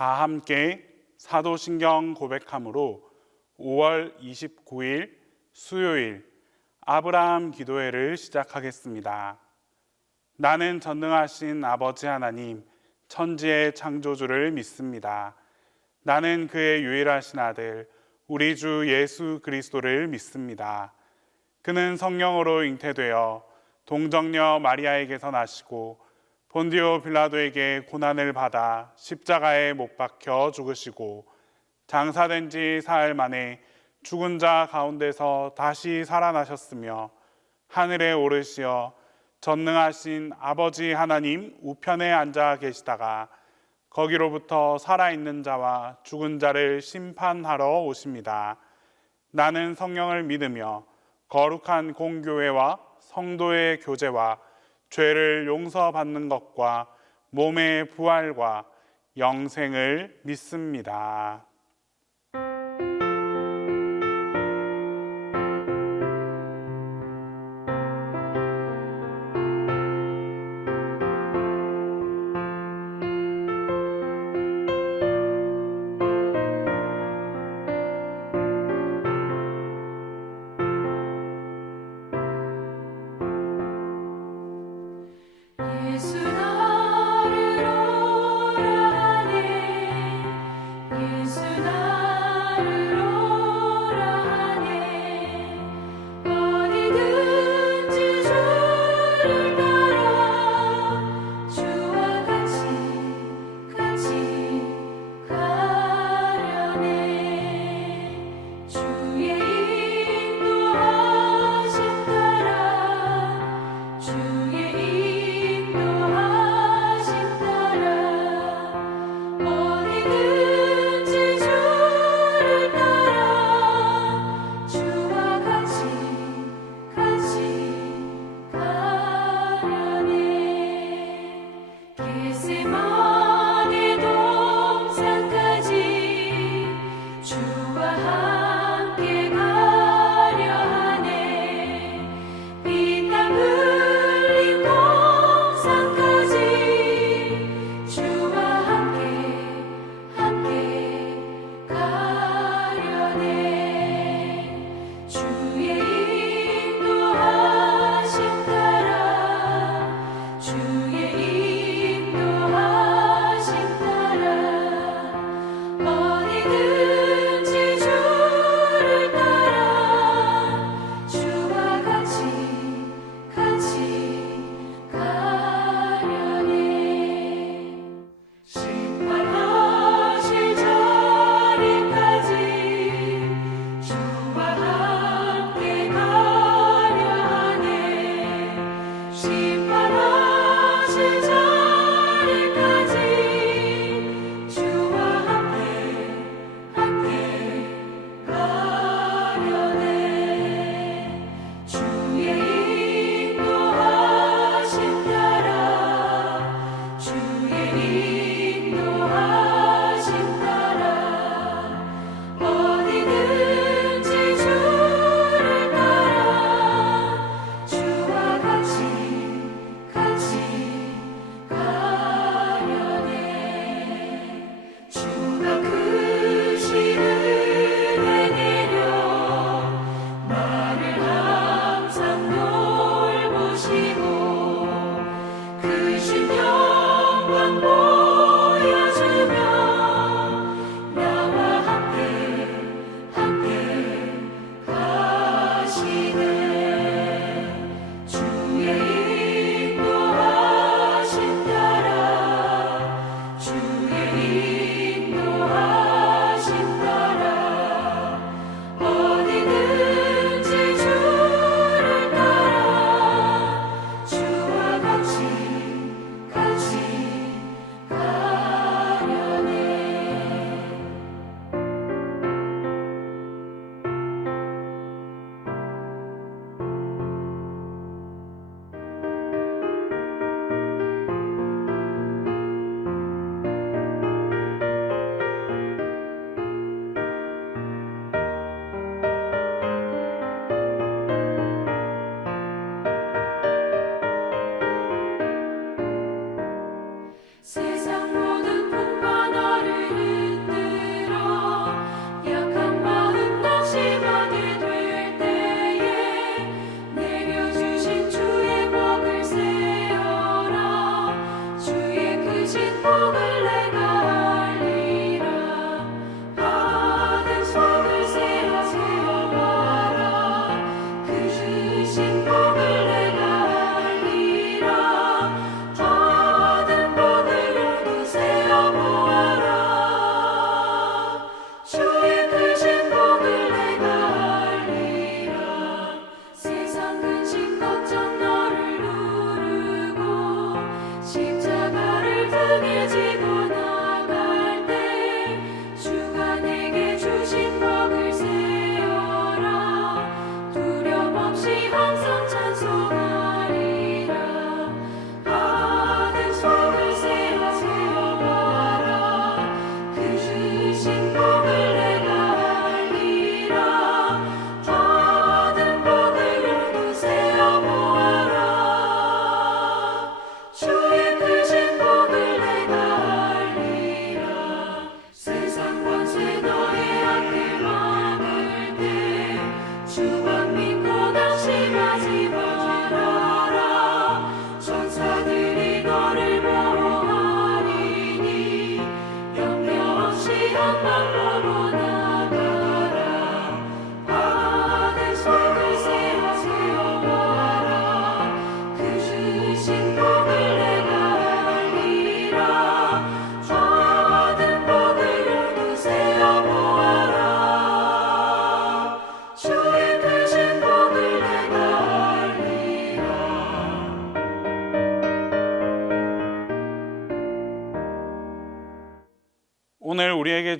다 함께 사도신경 고백함으로 5월 29일 수요일 아브라함 기도회를 시작하겠습니다. 나는 전능하신 아버지 하나님, 천지의 창조주를 믿습니다. 나는 그의 유일하신 아들, 우리 주 예수 그리스도를 믿습니다. 그는 성령으로 잉태되어 동정녀 마리아에게서 나시고 본디오 빌라도에게 고난을 받아 십자가에 못 박혀 죽으시고 장사된 지 사흘 만에 죽은 자 가운데서 다시 살아나셨으며 하늘에 오르시어 전능하신 아버지 하나님 우편에 앉아 계시다가 거기로부터 살아있는 자와 죽은 자를 심판하러 오십니다. 나는 성령을 믿으며 거룩한 공교회와 성도의 교제와 죄를 용서받는 것과 몸의 부활과 영생을 믿습니다. 어디든지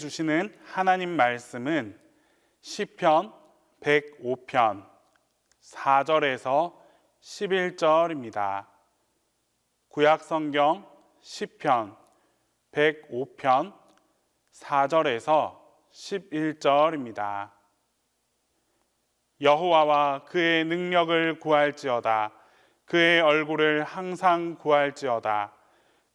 주시는 하나님 말씀은 시편 105편 4절에서 11절입니다. 구약 성경 시편 105편 4절에서 11절입니다. 여호와와 그의 능력을 구할지어다. 그의 얼굴을 항상 구할지어다.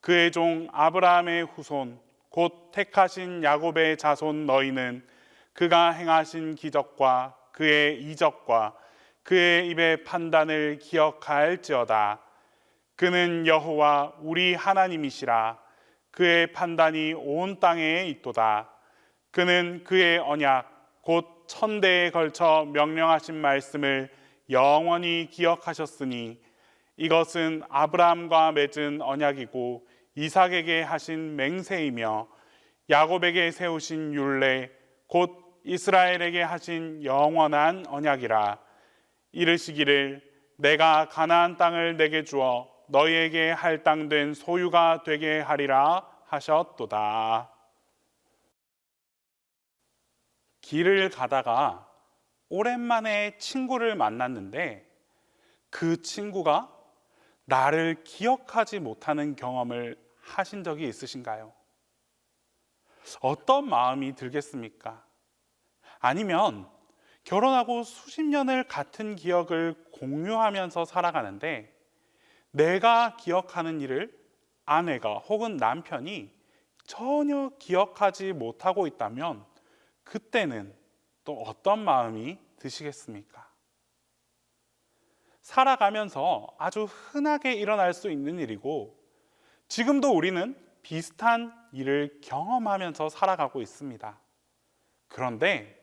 그의 종 아브라함의 후손 곧 택하신 야곱의 자손 너희는 그가 행하신 기적과 그의 이적과 그의 입의 판단을 기억할지어다. 그는 여호와 우리 하나님이시라. 그의 판단이 온 땅에 있도다. 그는 그의 언약 곧 천대에 걸쳐 명령하신 말씀을 영원히 기억하셨으니 이것은 아브라함과 맺은 언약이고 이삭에게 하신 맹세이며 야곱에게 세우신 율례 곧 이스라엘에게 하신 영원한 언약이라. 이르시기를 내가 가나안 땅을 내게 주어 너희에게 할당된 소유가 되게 하리라 하셨도다. 길을 가다가 오랜만에 친구를 만났는데 그 친구가 나를 기억하지 못하는 경험을 하신 적이 있으신가요? 어떤 마음이 들겠습니까? 아니면 결혼하고 수십 년을 같은 기억을 공유하면서 살아가는데 내가 기억하는 일을 아내가 혹은 남편이 전혀 기억하지 못하고 있다면 그때는 또 어떤 마음이 드시겠습니까? 살아가면서 아주 흔하게 일어날 수 있는 일이고 지금도 우리는 비슷한 일을 경험하면서 살아가고 있습니다. 그런데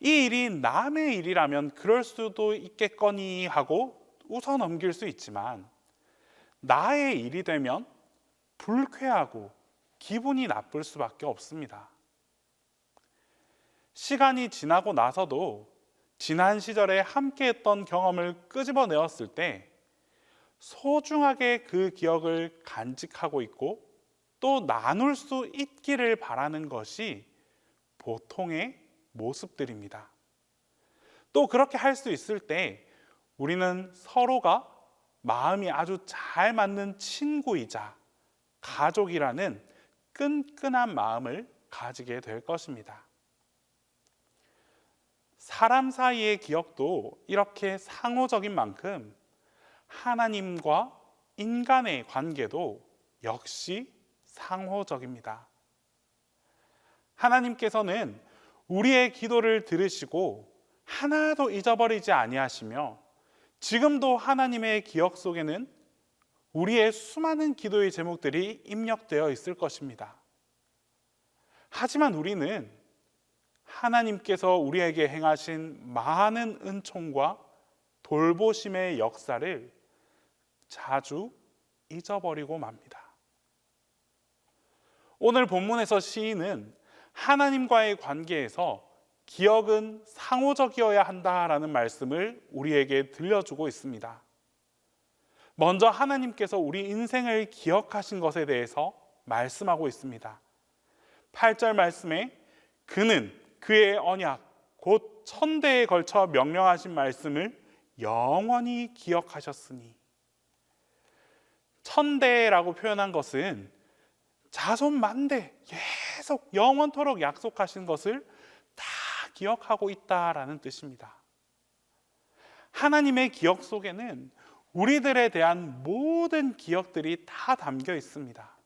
이 일이 남의 일이라면 그럴 수도 있겠거니 하고 웃어 넘길 수 있지만 나의 일이 되면 불쾌하고 기분이 나쁠 수밖에 없습니다. 시간이 지나고 나서도 지난 시절에 함께했던 경험을 끄집어내었을 때 소중하게 그 기억을 간직하고 있고 또 나눌 수 있기를 바라는 것이 보통의 모습들입니다. 또 그렇게 할 수 있을 때 우리는 서로가 마음이 아주 잘 맞는 친구이자 가족이라는 끈끈한 마음을 가지게 될 것입니다. 사람 사이의 기억도 이렇게 상호적인 만큼 하나님과 인간의 관계도 역시 상호적입니다. 하나님께서는 우리의 기도를 들으시고 하나도 잊어버리지 아니하시며 지금도 하나님의 기억 속에는 우리의 수많은 기도의 제목들이 입력되어 있을 것입니다. 하지만 우리는 하나님께서 우리에게 행하신 많은 은총과 돌보심의 역사를 자주 잊어버리고 맙니다. 오늘 본문에서 시인은 하나님과의 관계에서 기억은 상호적이어야 한다라는 말씀을 우리에게 들려주고 있습니다. 먼저 하나님께서 우리 인생을 기억하신 것에 대해서 말씀하고 있습니다. 8절 말씀에 그는 그의 언약 곧 천대에 걸쳐 명령하신 말씀을 영원히 기억하셨으니, 천대라고 표현한 것은 자손 만대 계속 영원토록 약속하신 것을 다 기억하고 있다라는 뜻입니다. 하나님의 기억 속에는 우리들에 대한 모든 기억들이 다 담겨 있습니다.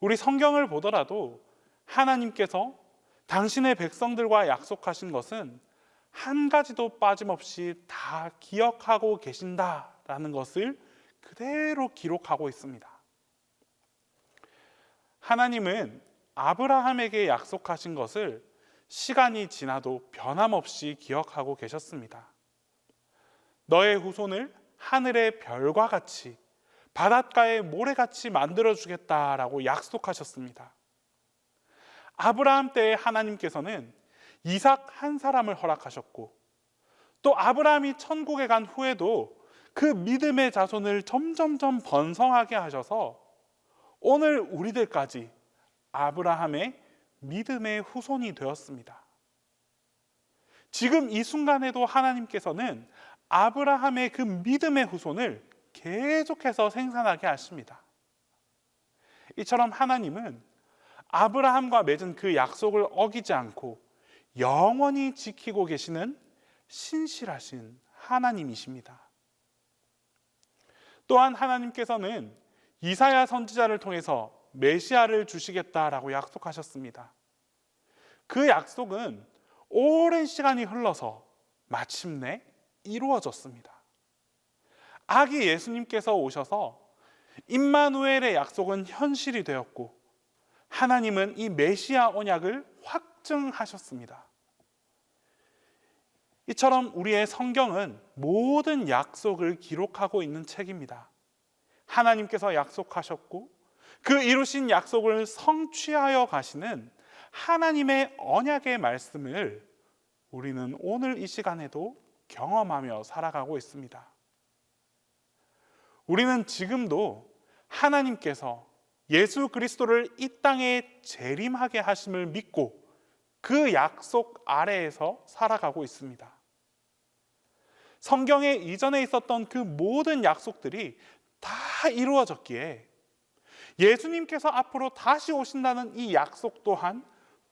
우리 성경을 보더라도 하나님께서 당신의 백성들과 약속하신 것은 한 가지도 빠짐없이 다 기억하고 계신다라는 것을 그대로 기록하고 있습니다. 하나님은 아브라함에게 약속하신 것을 시간이 지나도 변함없이 기억하고 계셨습니다. 너의 후손을 하늘의 별과 같이 바닷가의 모래같이 만들어주겠다라고 약속하셨습니다. 아브라함 때에 하나님께서는 이삭 한 사람을 허락하셨고 또 아브라함이 천국에 간 후에도 그 믿음의 자손을 점점점 번성하게 하셔서 오늘 우리들까지 아브라함의 믿음의 후손이 되었습니다. 지금 이 순간에도 하나님께서는 아브라함의 그 믿음의 후손을 계속해서 생산하게 하십니다. 이처럼 하나님은 아브라함과 맺은 그 약속을 어기지 않고 영원히 지키고 계시는 신실하신 하나님이십니다. 또한 하나님께서는 이사야 선지자를 통해서 메시아를 주시겠다라고 약속하셨습니다. 그 약속은 오랜 시간이 흘러서 마침내 이루어졌습니다. 아기 예수님께서 오셔서 임마누엘의 약속은 현실이 되었고 하나님은 이 메시아 언약을 확증하셨습니다. 이처럼 우리의 성경은 모든 약속을 기록하고 있는 책입니다. 하나님께서 약속하셨고 그 이루신 약속을 성취하여 가시는 하나님의 언약의 말씀을 우리는 오늘 이 시간에도 경험하며 살아가고 있습니다. 우리는 지금도 하나님께서 예수 그리스도를 이 땅에 재림하게 하심을 믿고 그 약속 아래에서 살아가고 있습니다. 성경에 이전에 있었던 그 모든 약속들이 다 이루어졌기에 예수님께서 앞으로 다시 오신다는 이 약속 또한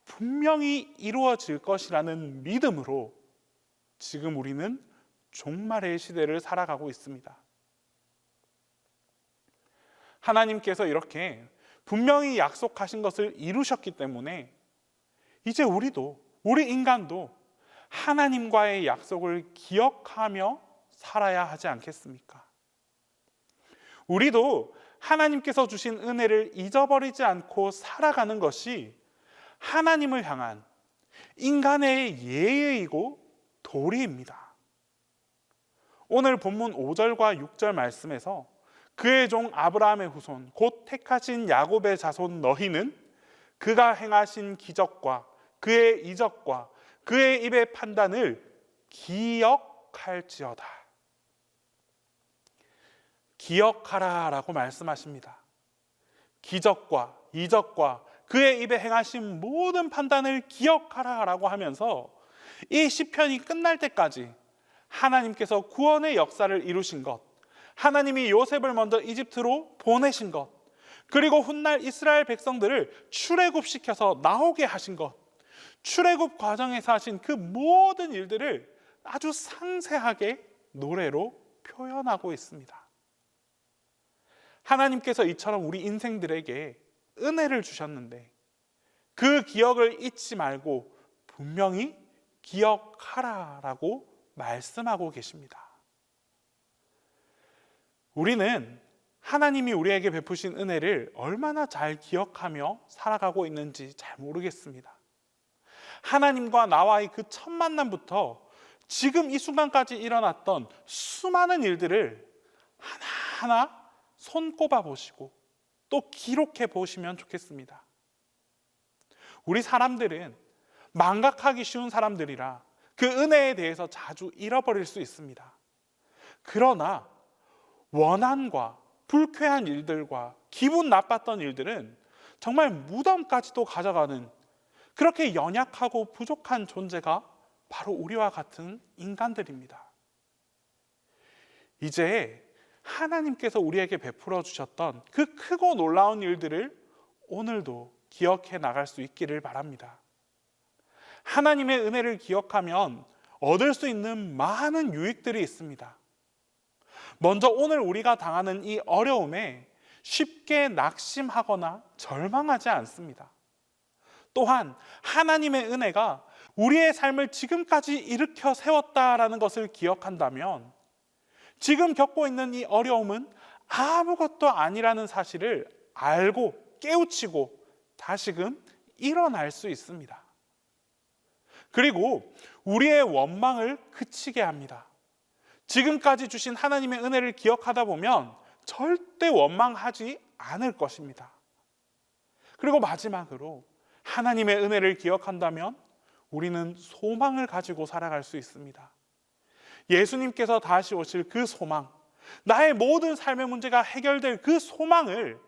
분명히 이루어질 것이라는 믿음으로 지금 우리는 종말의 시대를 살아가고 있습니다. 하나님께서 이렇게 분명히 약속하신 것을 이루셨기 때문에 이제 우리 인간도 하나님과의 약속을 기억하며 살아야 하지 않겠습니까? 우리도 하나님께서 주신 은혜를 잊어버리지 않고 살아가는 것이 하나님을 향한 인간의 예의이고 도리입니다. 오늘 본문 5절과 6절 말씀에서 그의 종 아브라함의 후손 곧 택하신 야곱의 자손 너희는 그가 행하신 기적과 그의 이적과 그의 입의 판단을 기억할지어다. 기억하라라고 말씀하십니다. 기적과 이적과 그의 입에 행하신 모든 판단을 기억하라라고 하면서 이 시편이 끝날 때까지 하나님께서 구원의 역사를 이루신 것, 하나님이 요셉을 먼저 이집트로 보내신 것, 그리고 훗날 이스라엘 백성들을 출애굽시켜서 나오게 하신 것, 출애굽 과정에서 하신 그 모든 일들을 아주 상세하게 노래로 표현하고 있습니다. 하나님께서 이처럼 우리 인생들에게 은혜를 주셨는데 그 기억을 잊지 말고 분명히 기억하라라고 말씀하고 계십니다. 우리는 하나님이 우리에게 베푸신 은혜를 얼마나 잘 기억하며 살아가고 있는지 잘 모르겠습니다. 하나님과 나와의 그 첫 만남부터 지금 이 순간까지 일어났던 수많은 일들을 하나하나 손꼽아 보시고 또 기록해 보시면 좋겠습니다. 우리 사람들은 망각하기 쉬운 사람들이라 그 은혜에 대해서 자주 잃어버릴 수 있습니다. 그러나 원한과 불쾌한 일들과 기분 나빴던 일들은 정말 무덤까지도 가져가는 그렇게 연약하고 부족한 존재가 바로 우리와 같은 인간들입니다. 이제 하나님께서 우리에게 베풀어 주셨던 그 크고 놀라운 일들을 오늘도 기억해 나갈 수 있기를 바랍니다. 하나님의 은혜를 기억하면 얻을 수 있는 많은 유익들이 있습니다. 먼저 오늘 우리가 당하는 이 어려움에 쉽게 낙심하거나 절망하지 않습니다. 또한 하나님의 은혜가 우리의 삶을 지금까지 일으켜 세웠다라는 것을 기억한다면 지금 겪고 있는 이 어려움은 아무것도 아니라는 사실을 알고 깨우치고 다시금 일어날 수 있습니다. 그리고 우리의 원망을 그치게 합니다. 지금까지 주신 하나님의 은혜를 기억하다 보면 절대 원망하지 않을 것입니다. 그리고 마지막으로 하나님의 은혜를 기억한다면 우리는 소망을 가지고 살아갈 수 있습니다. 예수님께서 다시 오실 그 소망, 나의 모든 삶의 문제가 해결될 그 소망을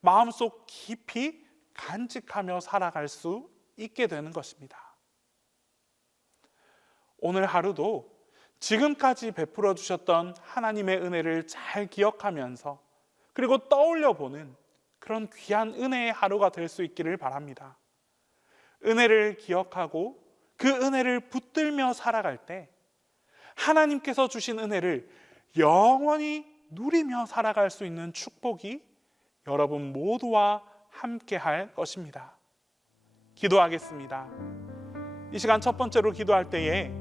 마음속 깊이 간직하며 살아갈 수 있게 되는 것입니다. 오늘 하루도 지금까지 베풀어 주셨던 하나님의 은혜를 잘 기억하면서 그리고 떠올려 보는 그런 귀한 은혜의 하루가 될 수 있기를 바랍니다. 은혜를 기억하고 그 은혜를 붙들며 살아갈 때 하나님께서 주신 은혜를 영원히 누리며 살아갈 수 있는 축복이 여러분 모두와 함께 할 것입니다. 기도하겠습니다. 이 시간 첫 번째로 기도할 때에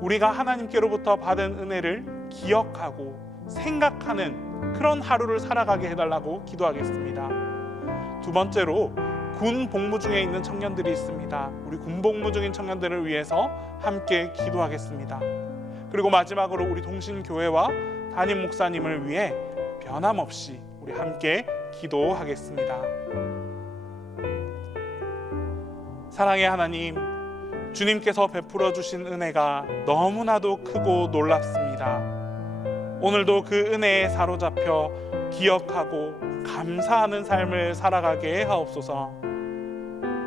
우리가 하나님께로부터 받은 은혜를 기억하고 생각하는 그런 하루를 살아가게 해달라고 기도하겠습니다. 두 번째로 군 복무 중에 있는 청년들이 있습니다. 우리 군 복무 중인 청년들을 위해서 함께 기도하겠습니다. 그리고 마지막으로 우리 동신교회와 담임 목사님을 위해 변함없이 우리 함께 기도하겠습니다. 사랑의 하나님, 주님께서 베풀어 주신 은혜가 너무나도 크고 놀랍습니다. 오늘도 그 은혜에 사로잡혀 기억하고 감사하는 삶을 살아가게 하옵소서.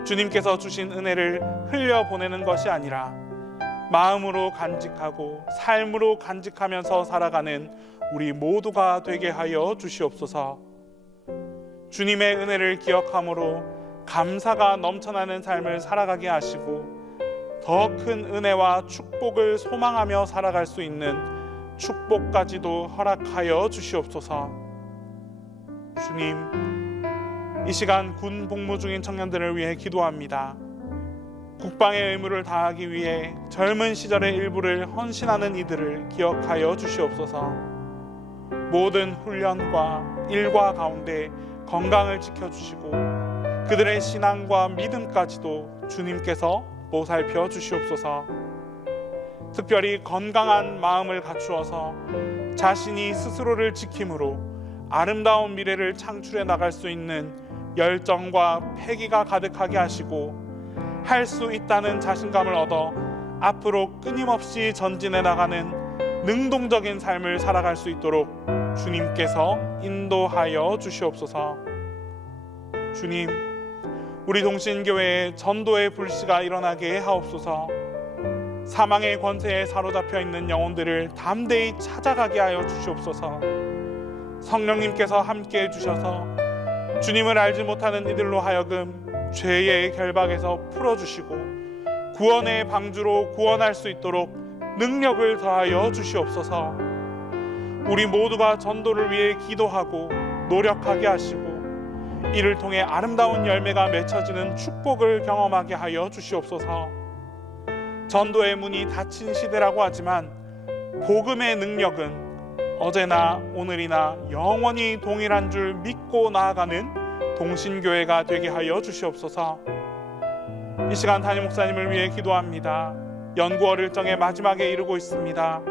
주님께서 주신 은혜를 흘려보내는 것이 아니라 마음으로 간직하고 삶으로 간직하면서 살아가는 우리 모두가 되게 하여 주시옵소서. 주님의 은혜를 기억함으로 감사가 넘쳐나는 삶을 살아가게 하시고 더 큰 은혜와 축복을 소망하며 살아갈 수 있는 축복까지도 허락하여 주시옵소서. 주님, 이 시간 군 복무 중인 청년들을 위해 기도합니다. 국방의 의무를 다하기 위해 젊은 시절의 일부를 헌신하는 이들을 기억하여 주시옵소서. 모든 훈련과 일과 가운데 건강을 지켜주시고 그들의 신앙과 믿음까지도 주님께서 보살펴 주시옵소서. 특별히 건강한 마음을 갖추어서 자신이 스스로를 지킴으로 아름다운 미래를 창출해 나갈 수 있는 열정과 패기가 가득하게 하시고 할 수 있다는 자신감을 얻어 앞으로 끊임없이 전진해 나가는 능동적인 삶을 살아갈 수 있도록 주님께서 인도하여 주시옵소서. 주님, 우리 동신교회에 전도의 불씨가 일어나게 하옵소서. 사망의 권세에 사로잡혀 있는 영혼들을 담대히 찾아가게 하여 주시옵소서. 성령님께서 함께 해주셔서 주님을 알지 못하는 이들로 하여금 죄의 결박에서 풀어주시고 구원의 방주로 구원할 수 있도록 능력을 더하여 주시옵소서. 우리 모두가 전도를 위해 기도하고 노력하게 하시고 이를 통해 아름다운 열매가 맺혀지는 축복을 경험하게 하여 주시옵소서. 전도의 문이 닫힌 시대라고 하지만 복음의 능력은 어제나 오늘이나 영원히 동일한 줄 믿고 나아가는 동신교회가 되게 하여 주시옵소서. 이 시간 담임 목사님을 위해 기도합니다. 연구월 일정의 마지막에 이르고 있습니다.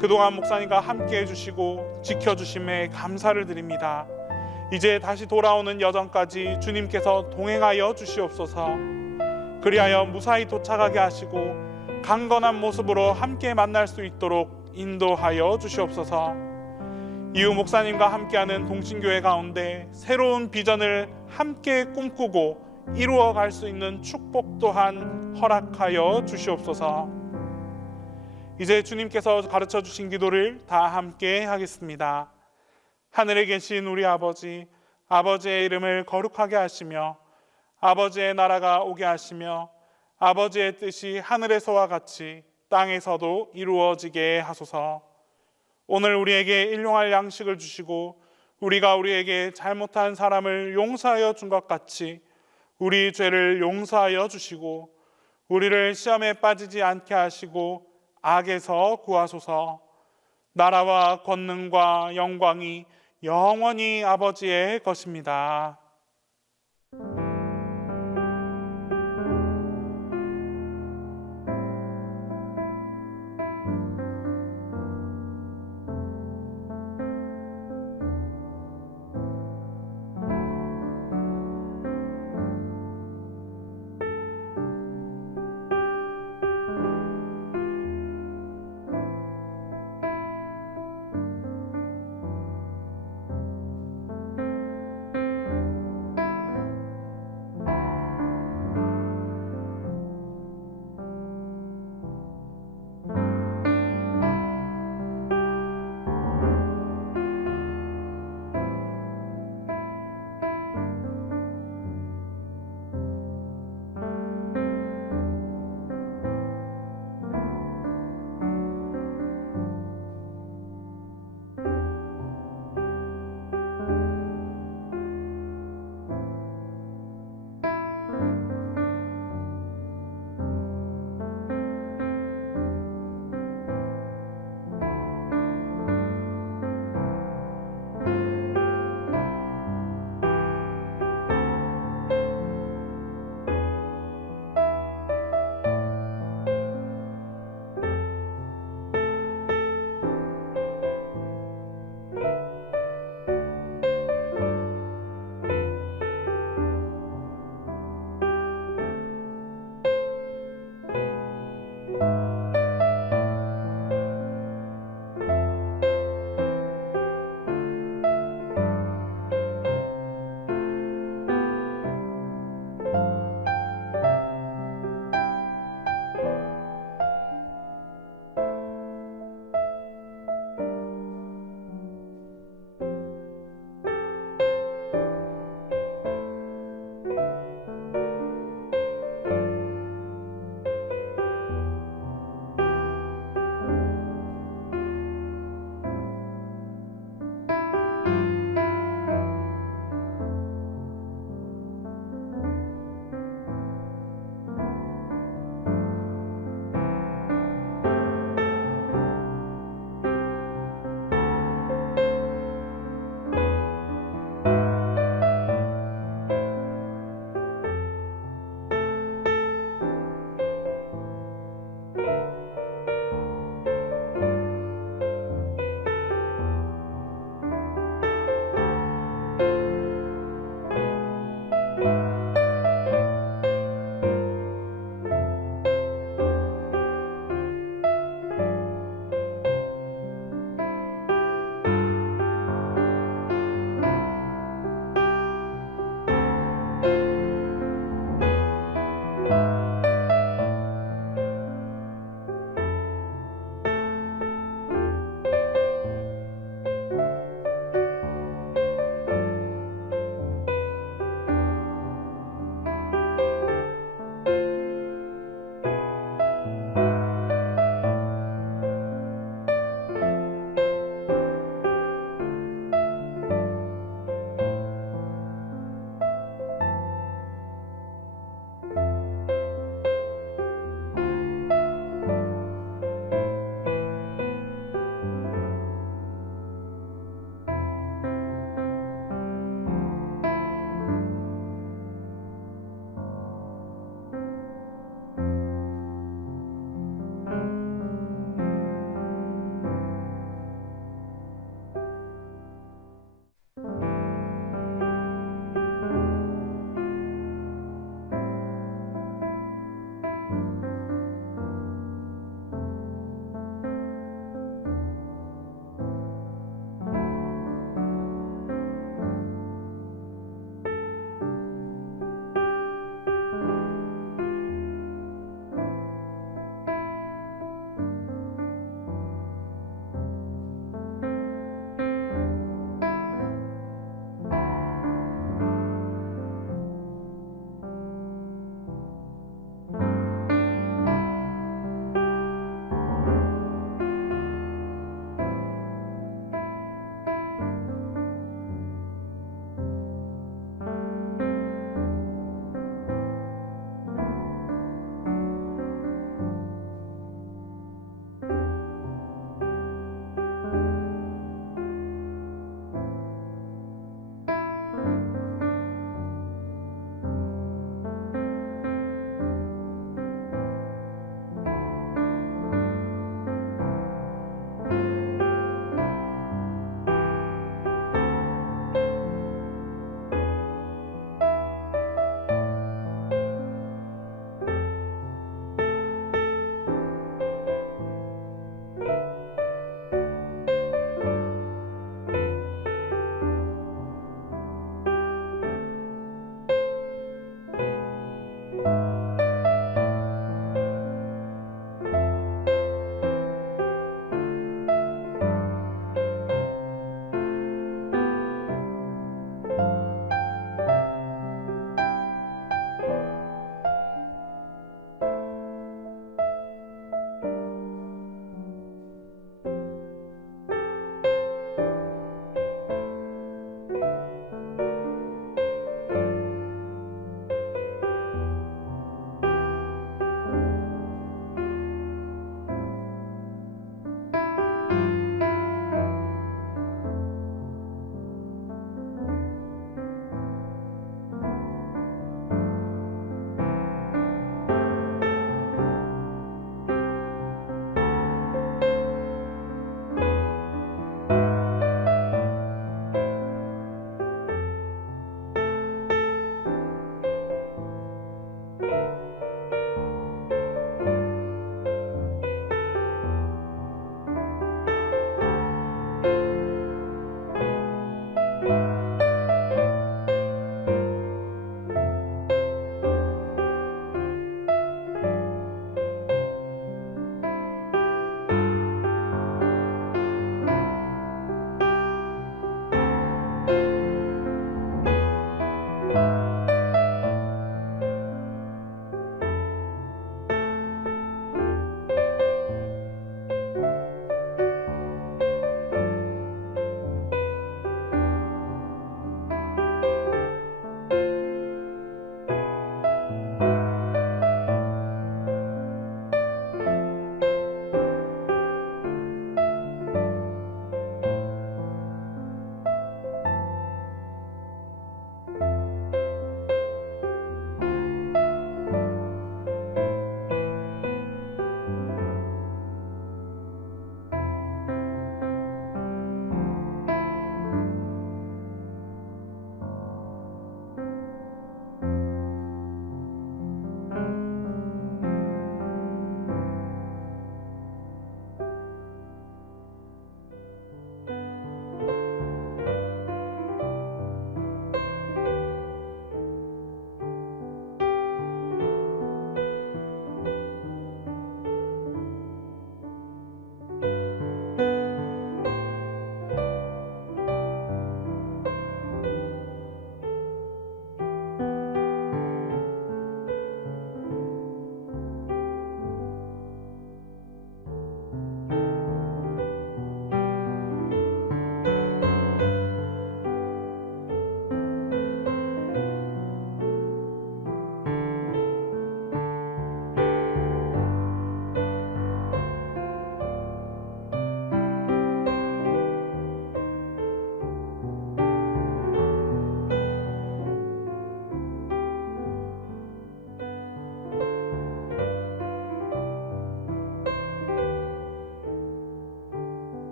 그동안 목사님과 함께 해주시고 지켜주심에 감사를 드립니다. 이제 다시 돌아오는 여정까지 주님께서 동행하여 주시옵소서. 그리하여 무사히 도착하게 하시고 강건한 모습으로 함께 만날 수 있도록 인도하여 주시옵소서. 이후 목사님과 함께하는 동신교회 가운데 새로운 비전을 함께 꿈꾸고 이루어갈 수 있는 축복 또한 허락하여 주시옵소서. 이제 주님께서 가르쳐 주신 기도를 다 함께 하겠습니다. 하늘에 계신 우리 아버지, 아버지의 이름을 거룩하게 하시며 아버지의 나라가 오게 하시며 아버지의 뜻이 하늘에서와 같이 땅에서도 이루어지게 하소서. 오늘 우리에게 일용할 양식을 주시고 우리가 우리에게 잘못한 사람을 용서하여 준 것 같이 우리 죄를 용서하여 주시고 우리를 시험에 빠지지 않게 하시고 악에서 구하소서. 나라와 권능과 영광이 영원히 아버지의 것입니다.